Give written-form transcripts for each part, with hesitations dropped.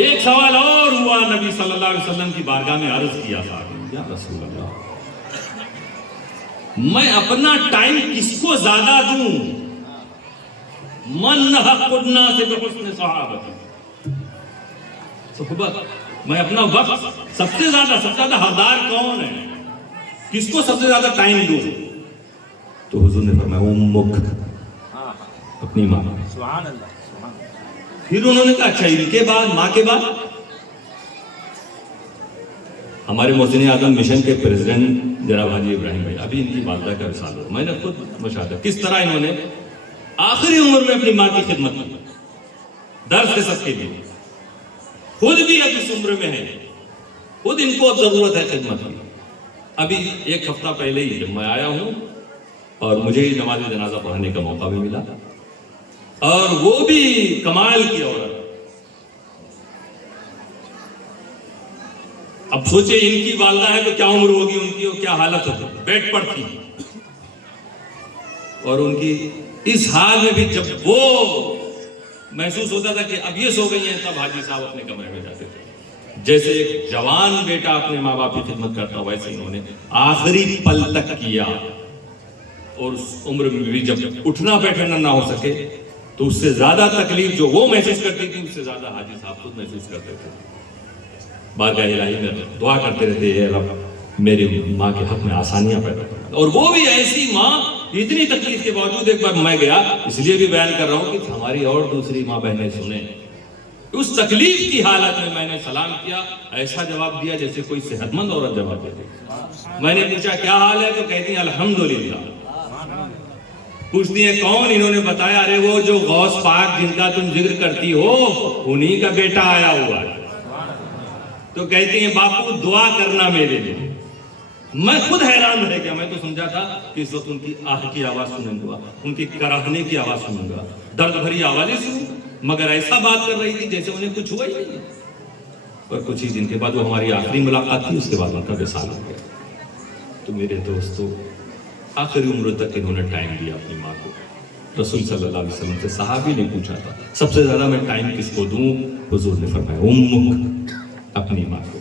ایک سوال اور ہوا، نبی صلی اللہ علیہ وسلم کی بارگاہ میں عرض کیا تھا، یا رسول اللہ میں اپنا ٹائم کس کو زیادہ دوں؟ من حق الناس بحسن صحابتی، صحبت، میں اپنا وقت سب سے زیادہ حقدار کون ہے، کس کو سب سے زیادہ ٹائم دوں؟ تو حضور نے فرمایا امک، اپنی ماں۔ سبحان اللہ۔ پھر انہوں نے کہا اچھا ان کے بعد، ماں کے بعد؟ ہمارے محسن اعظم مشن کے پریزیڈنٹ جناب حاجی ابراہیم بھائی، ابھی ان کی والدہ کا وصال ہوا، میں نے خود مشاہدہ کس طرح انہوں نے آخری عمر میں اپنی ماں کی خدمت کی، درس کے سب کے لیے، خود بھی اب اس عمر میں ہے، خود ان کو اب ضرورت ہے خدمت کی۔ ابھی ایک ہفتہ پہلے ہی جب میں آیا ہوں اور مجھے ہی نماز جنازہ پڑھانے کا موقع بھی ملا، اور وہ بھی کمال کی عورت۔ اب سوچے ان کی والدہ ہے تو کیا عمر ہوگی ان کی، اور کیا حالت ہوگی، بیڈ پر تھی، اور ان کی اس حال میں بھی جب وہ محسوس ہوتا تھا کہ اب یہ سو گئی ہیں، تب حاجی صاحب اپنے کمرے میں جاتے تھے۔ جیسے ایک جوان بیٹا اپنے ماں باپ کی خدمت کرتا، ویسے انہوں نے آخری پل تک کیا، اور اس عمر میں بھی جب اٹھنا بیٹھنا نہ ہو سکے تو اس سے زیادہ تکلیف جو وہ محسوس کرتی تھی، اس سے زیادہ حاجی صاحب خود محسوس کرتے تھے۔ بارگاہ الہی میں دعا کرتے رہتے، اے رب میری ماں کے حق میں آسانیاں پیدا کرنا، اور وہ بھی ایسی ماں اتنی تکلیف کے باوجود۔ ایک بار میں گیا، اس لیے بھی بیان کر رہا ہوں کہ ہماری اور دوسری ماں بہنیں سنیں، اس تکلیف کی حالت میں نے سلام کیا، ایسا جواب دیا جیسے کوئی صحت مند عورت جواب دیتی۔ میں نے پوچھا کیا حال ہے، تو کہتی ہیں الحمدللہ۔ پوچھتی ہیں کون؟ انہوں نے بتایا ارے وہ جو غوث پاک جن کا تم ذکر کرتی ہو، انہی کا بیٹا آیا ہوا ہے۔ تو کہتی ہیں باپو دعا کرنا میرے لیے۔ میں خود حیران رہ گیا، میں تو سمجھا تھا کہ اس وقت ان کی آہ کی آواز سنوں گا، ان کی کراہنے کی آواز سنوں گا، درد بھری آوازیں سنوں گا، مگر ایسا بات کر رہی تھی جیسے انہیں کچھ ہوا ہی نہیں۔ اور کچھ ہی دن کے بعد وہ ہماری آخری ملاقات تھی، اس کے بعد ان کا وصال ہو گیا۔ تو میرے دوستو، آخری عمر تک انہوں نے ٹائم دیا اپنی ماں کو۔ رسول صلی اللہ علیہ وسلم سے صحابی نے پوچھا تھا سب سے زیادہ میں ٹائم کس کو دوں؟ حضور نے فرمایا امک، اپنی ماں کو۔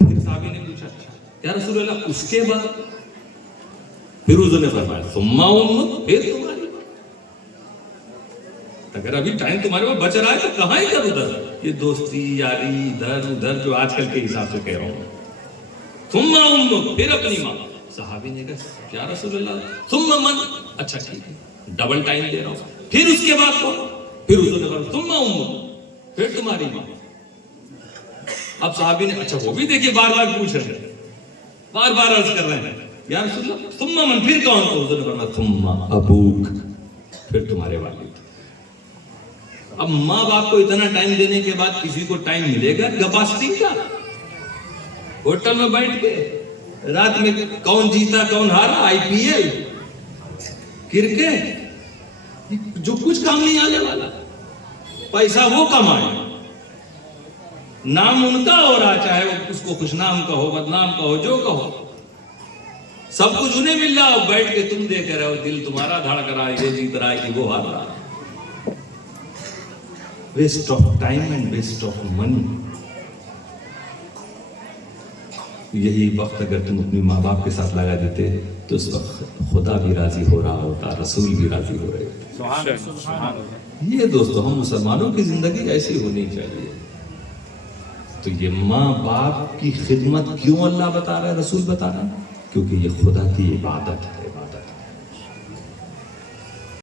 پھر صحابی نے پوچھا یا رسول اللہ اس کے بعد؟ پھر حضور نے فرمایا ثم امک، پھر تمہاری ماں۔ اگر ابھی ٹائم تمہارے پاس بچ رہا ہے تو کہاں ادھر ادھر یہ دوستی یاری ادھر ادھر جو آج کل کے حساب سے کہہ رہا ہوں۔ ثم امک، پھر اپنی ماں۔ صحابی نے کہا کیا رسول اللہ ثم من؟ اچھا ٹھیک ہے، ڈبل ٹائم دے رہا ہوں، پھر اس کے بعد کون؟ پھر حضور نے فرمایا ثم امک، پھر تمہاری ماں۔ اب صحابی نے اچھا وہ بھی دیکھیے بار بار پوچھ رہے ہیں، بار بار عرض کر رہے ہیں یا رسول اللہ ثم من، پھر کون؟ تو حضور نے فرمایا ثم ابوک، پھر تمہارے والد۔ اب ماں باپ کو اتنا ٹائم دینے کے بعد کسی کو ٹائم ملے گا گپاسٹنگ کا؟ ہوٹل میں بیٹھ کے رات میں کون جیتا کون ہارا، آئی پی ایل، کرکٹ، جو کچھ کام نہیں آنے والا۔ پیسہ وہ کمائے، نام ان کا ہو رہا، چاہے اس کو خوش نام کہو بدنام کہو جو کہو، سب کچھ انہیں مل رہا، بیٹھ کے تم دیکھ رہے ہو، دل تمہارا دھڑک رہا ہے، یہ جیت رہا ہے کہ وہ ہار رہا ہے۔ Waste of time and waste of money. یہی وقت اگر تم اپنی ماں باپ کے ساتھ لگا دیتے تو اس وقت خدا بھی راضی ہو رہا ہوتا، رسول بھی راضی ہو رہے ہوتے۔ یہ دوستو ہم مسلمانوں کی زندگی ایسی ہونی چاہیے۔ تو یہ ماں باپ کی خدمت کیوں اللہ بتا رہا ہے، رسول بتا رہا ہے؟ کیونکہ یہ خدا کی عبادت ہے، عبادت ہے۔